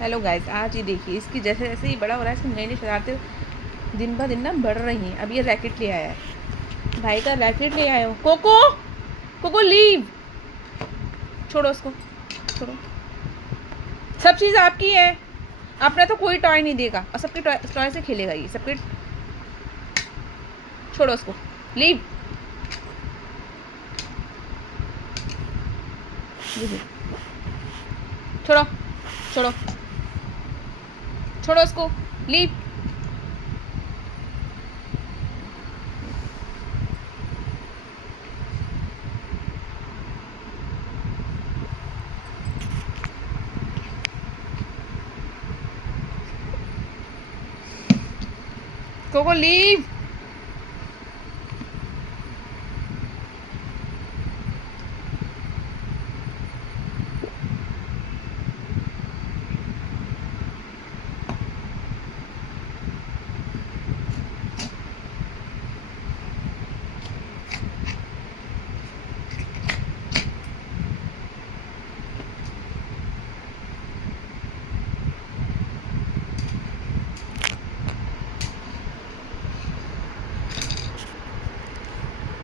Hello guys, आज ये देखिए इसकी जैसे जैसे ही बड़ा हो रहा है इसकी नई नई शरारतें दिन ब दिन ना बढ़ रही हैं। अब ये रैकेट ले आया है, भाई का रैकेट ले आया हो। कोको, कोको लीव, छोड़ो उसको, छोड़ो। सब चीज़ आपकी है, अपना तो कोई टॉय नहीं देगा और सबके टॉय से खेलेगा ये सबके। छोड़ो उसको, लीव। छोड़ो, छोड़ो, छोड़ो उसको, लीव। Cocoa leave.